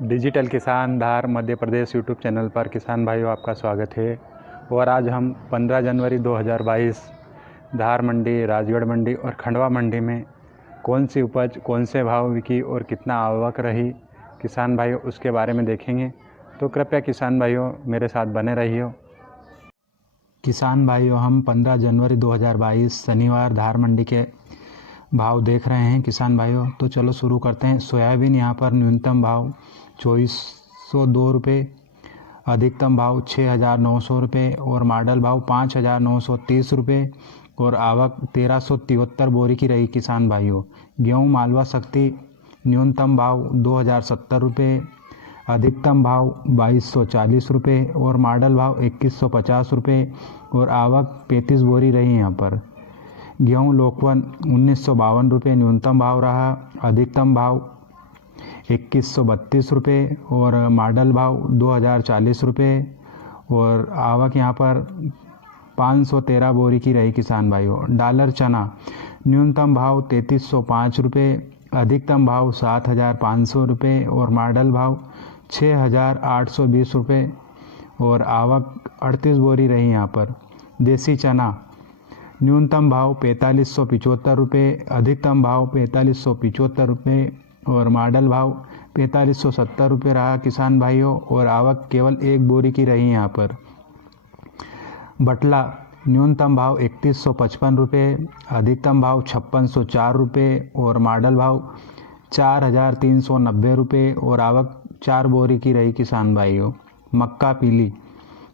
Digital किसान धार Madhya Pradesh YouTube channel पर किसान भाइयों आपका स्वागत है। और आज हम 15 जनवरी 2022 धार मंडी, राजगढ़ मंडी और खंडवा मंडी में कौन सी उपज कौन से भाव बिकी और कितना आवक रही किसान भाइयों उसके बारे में देखेंगे। तो कृपया किसान भाइयों मेरे साथ बने रहिए। किसान भाइयों, हम 15 जनवरी 2022 शनिवार धार मंडी के भाव देख रहे हैं किसान भाइयों। तो चलो शुरू करते हैं। सोयाबीन यहाँ पर न्यूनतम भाव 2402 रुपये, अधिकतम भाव 6900 रुपये और मॉडल भाव 5930 रुपये और आवक 1373 बोरी की रही किसान भाइयों। गेहूँ मालवा शक्ति न्यूनतम भाव 2070 रुपये, अधिकतम भाव 2240 रुपये और मॉडल भाव 2150 रुपये और आवक 35 बोरी रही यहाँ पर। गेहूँ लोकवन 1952 रुपये न्यूनतम भाव रहा, अधिकतम भाव 2132 रुपये और मॉडल भाव 2040 रुपये और आवक यहाँ पर 513 बोरी की रही किसान भाइयों। डॉलर चना न्यूनतम भाव 3305 रुपये, अधिकतम भाव 7500 रुपये और मॉडल भाव 6820 रुपये और आवक 38 बोरी रही यहाँ पर। देसी चना न्यूनतम भाव 4575 रुपये, अधिकतम भाव 4575 रुपये और मॉडल भाव 4570 रुपये रहा किसान भाइयों और आवक केवल एक बोरी की रही यहाँ पर। बटला न्यूनतम भाव 3155 रुपये, अधिकतम भाव 5604 रुपये और मॉडल भाव 4390 रुपये और आवक 4 बोरी की रही किसान भाइयों। मक्का पीली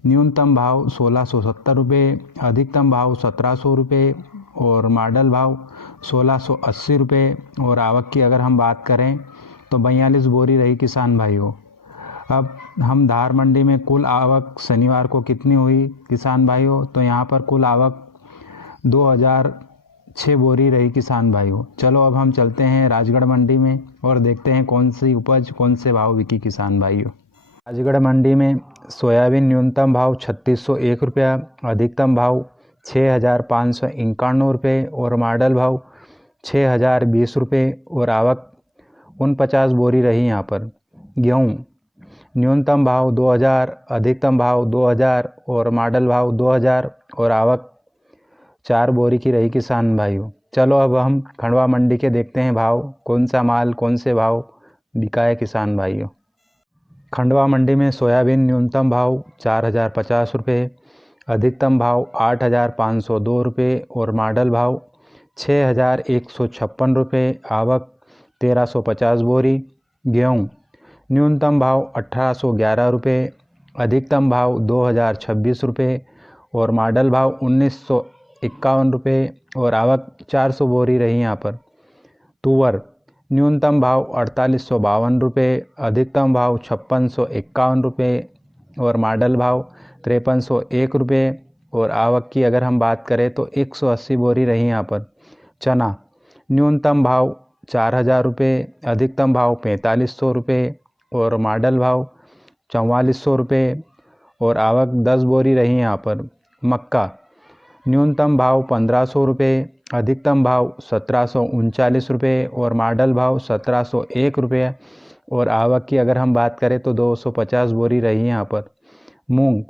न्यूनतम भाव 1670 रुपये, अधिकतम भाव 1700 रुपये और मॉडल भाव 1680 रुपये और आवक की अगर हम बात करें तो 42 बोरी रही किसान भाइयों। अब हम धार मंडी में कुल आवक शनिवार को कितनी हुई किसान भाइयों, तो यहाँ पर कुल आवक 2006 बोरी रही किसान भाइयों। चलो अब हम चलते हैं राजगढ़ मंडी में और देखते हैं कौन सी उपज कौन से भाव बिकी किसान भाइयों। राजगढ़ मंडी में सोयाबीन न्यूनतम भाव 3601 रुपया, अधिकतम भाव 6551 रुपये और मॉडल भाव 6020 रुपये और आवक 49 बोरी रही यहाँ पर। गेहूँ न्यूनतम भाव 2000, अधिकतम भाव 2000 और मॉडल भाव 2000 और आवक 4 बोरी की रही किसान भाइयों। चलो अब हम खंडवा मंडी के देखते हैं भाव, कौन सा माल कौन से भाव बिका है किसान भाइयों। खंडवा मंडी में सोयाबीन न्यूनतम भाव 4050 रुपये, अधिकतम भाव 8502 रुपये और मॉडल भाव 6156 रुपये, आवक 1350 बोरी। गेहूँ न्यूनतम भाव 1811 रुपये, अधिकतम भाव 2026 रुपये और मॉडल भाव 1951 रुपये और आवक 400 बोरी रही यहाँ पर। तुअर न्यूनतम भाव 4852 रुपये, अधिकतम भाव 5651 रुपये और मॉडल भाव 5301 रुपये और आवक की अगर हम बात करें तो 180 बोरी रही यहाँ पर। चना न्यूनतम भाव 4000 रुपये, अधिकतम भाव 4500 रुपये और मॉडल भाव 4400 रुपये और आवक 10 बोरी रही यहाँ पर। मक्का न्यूनतम भाव 1500 रुपये, अधिकतम भाव 1739 रुपये और मॉडल भाव 1701 रुपये और आवक की अगर हम बात करें तो 250 बोरी रही यहाँ पर। मूंग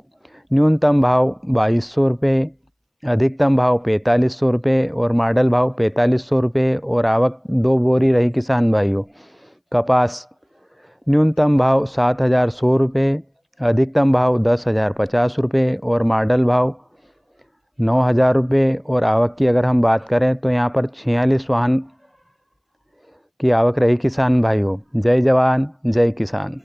न्यूनतम भाव 2200 रुपये, अधिकतम भाव 4500 रुपये और मॉडल भाव 4500 रुपये और आवक 2 बोरी रही किसान भाइयों। कपास न्यूनतम भाव 7100 रुपये, अधिकतम भाव 10050 रुपये और मॉडल भाव 9000 रुपये और आवक की अगर हम बात करें तो यहाँ पर 46 वाहन की आवक रही किसान भाइयों। जय जवान जय किसान।